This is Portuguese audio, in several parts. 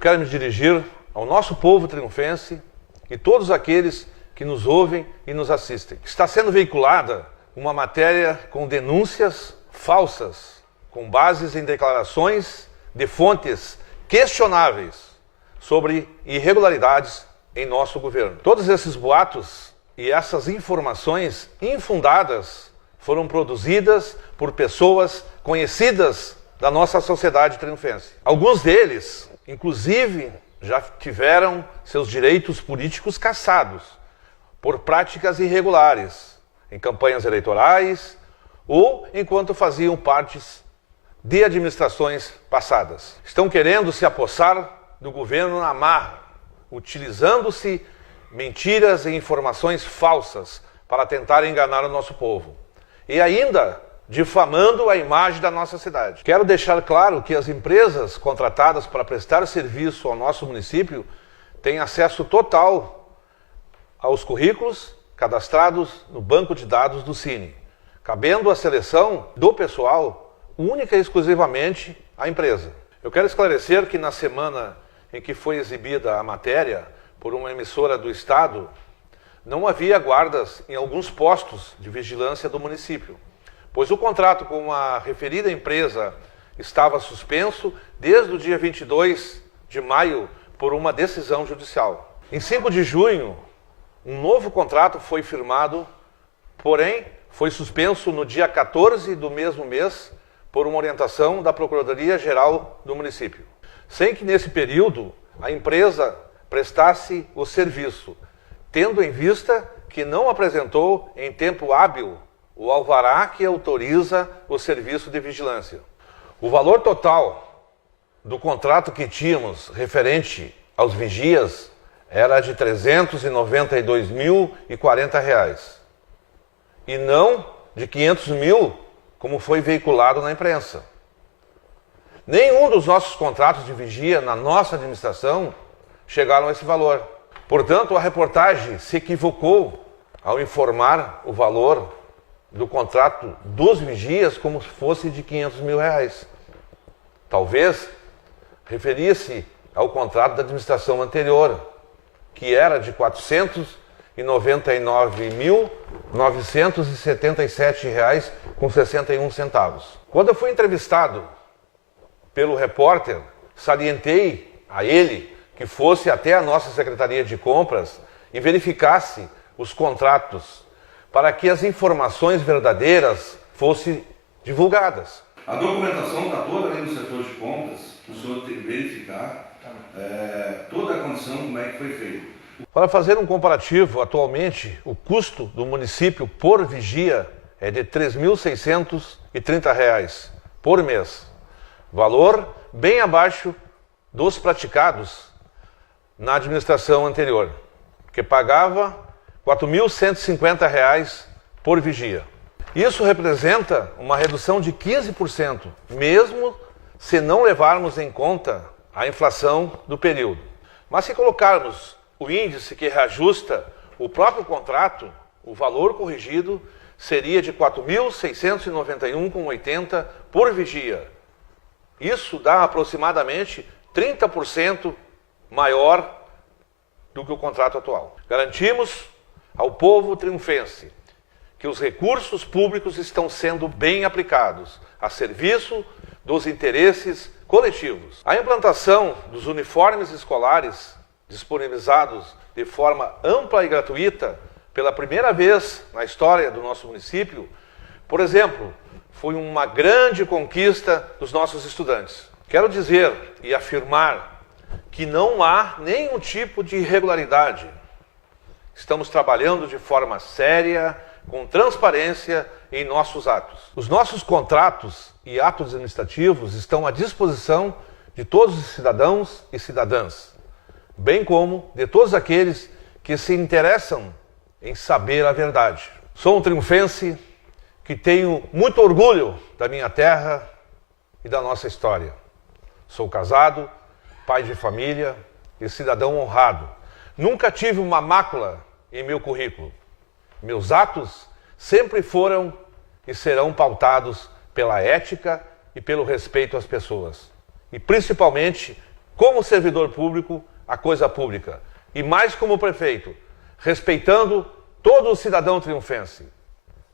Quero me dirigir ao nosso povo triunfense e todos aqueles que nos ouvem e nos assistem. Está sendo veiculada uma matéria com denúncias falsas, com bases em declarações de fontes questionáveis sobre irregularidades em nosso governo. Todos esses boatos e essas informações infundadas foram produzidas por pessoas conhecidas da nossa sociedade triunfense. Alguns deles, inclusive, já tiveram seus direitos políticos cassados por práticas irregulares em campanhas eleitorais ou enquanto faziam partes de administrações passadas. Estão querendo se apossar do governo na marra, utilizando-se mentiras e informações falsas para tentar enganar o nosso povo. E ainda difamando a imagem da nossa cidade. Quero deixar claro que as empresas contratadas para prestar serviço ao nosso município têm acesso total aos currículos cadastrados no banco de dados do Cine, cabendo a seleção do pessoal única e exclusivamente à empresa. Eu quero esclarecer que na semana em que foi exibida a matéria por uma emissora do Estado, não havia guardas em alguns postos de vigilância do município, pois o contrato com a referida empresa estava suspenso desde o dia 22 de maio por uma decisão judicial. Em 5 de junho, um novo contrato foi firmado, porém foi suspenso no dia 14 do mesmo mês por uma orientação da Procuradoria-Geral do município, sem que nesse período a empresa prestasse o serviço, tendo em vista que não apresentou em tempo hábil o alvará que autoriza o serviço de vigilância. O valor total do contrato que tínhamos referente aos vigias era de R$ 392.040 e não de 500 mil, como foi veiculado na imprensa. Nenhum dos nossos contratos de vigia na nossa administração chegaram a esse valor. Portanto, a reportagem se equivocou ao informar o valor do contrato dos vigias como se fosse de R$ 500 mil. Talvez referisse ao contrato da administração anterior, que era de R$ 499.977,61. Quando eu fui entrevistado pelo repórter, salientei a ele que fosse até a nossa Secretaria de Compras e verificasse os contratos para que as informações verdadeiras fossem divulgadas. A documentação está toda ali no setor de compras, o senhor tem que verificar toda a condição, como é que foi feito. Para fazer um comparativo, atualmente o custo do município por vigia é de R$ 3.630 por mês, valor bem abaixo dos praticados na administração anterior, que pagava R$ 4.150 por vigia. Isso representa uma redução de 15%, mesmo se não levarmos em conta a inflação do período. Mas se colocarmos o índice que reajusta o próprio contrato, o valor corrigido seria de R$ 4.691,80 por vigia. Isso dá aproximadamente 30% maior do que o contrato atual. Garantimos ao povo triunfense que os recursos públicos estão sendo bem aplicados a serviço dos interesses coletivos. A implantação dos uniformes escolares disponibilizados de forma ampla e gratuita pela primeira vez na história do nosso município, por exemplo, foi uma grande conquista dos nossos estudantes. Quero dizer e afirmar que não há nenhum tipo de irregularidade. Estamos trabalhando de forma séria, com transparência em nossos atos. Os nossos contratos e atos administrativos estão à disposição de todos os cidadãos e cidadãs, bem como de todos aqueles que se interessam em saber a verdade. Sou um triunfense que tenho muito orgulho da minha terra e da nossa história. Sou casado, pai de família e cidadão honrado. Nunca tive uma mácula em meu currículo. Meus atos sempre foram e serão pautados pela ética e pelo respeito às pessoas. E principalmente como servidor público, a coisa pública. E mais como prefeito, respeitando todo o cidadão triunfense.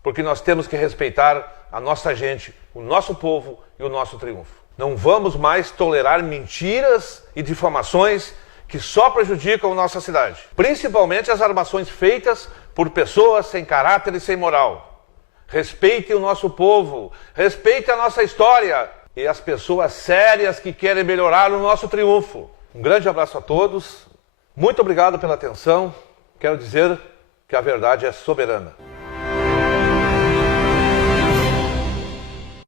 Porque nós temos que respeitar a nossa gente, o nosso povo e o nosso triunfo. Não vamos mais tolerar mentiras e difamações que só prejudicam a nossa cidade. Principalmente as armações feitas por pessoas sem caráter e sem moral. Respeite o nosso povo, respeite a nossa história e as pessoas sérias que querem melhorar o nosso triunfo. Um grande abraço a todos, muito obrigado pela atenção. Quero dizer que a verdade é soberana.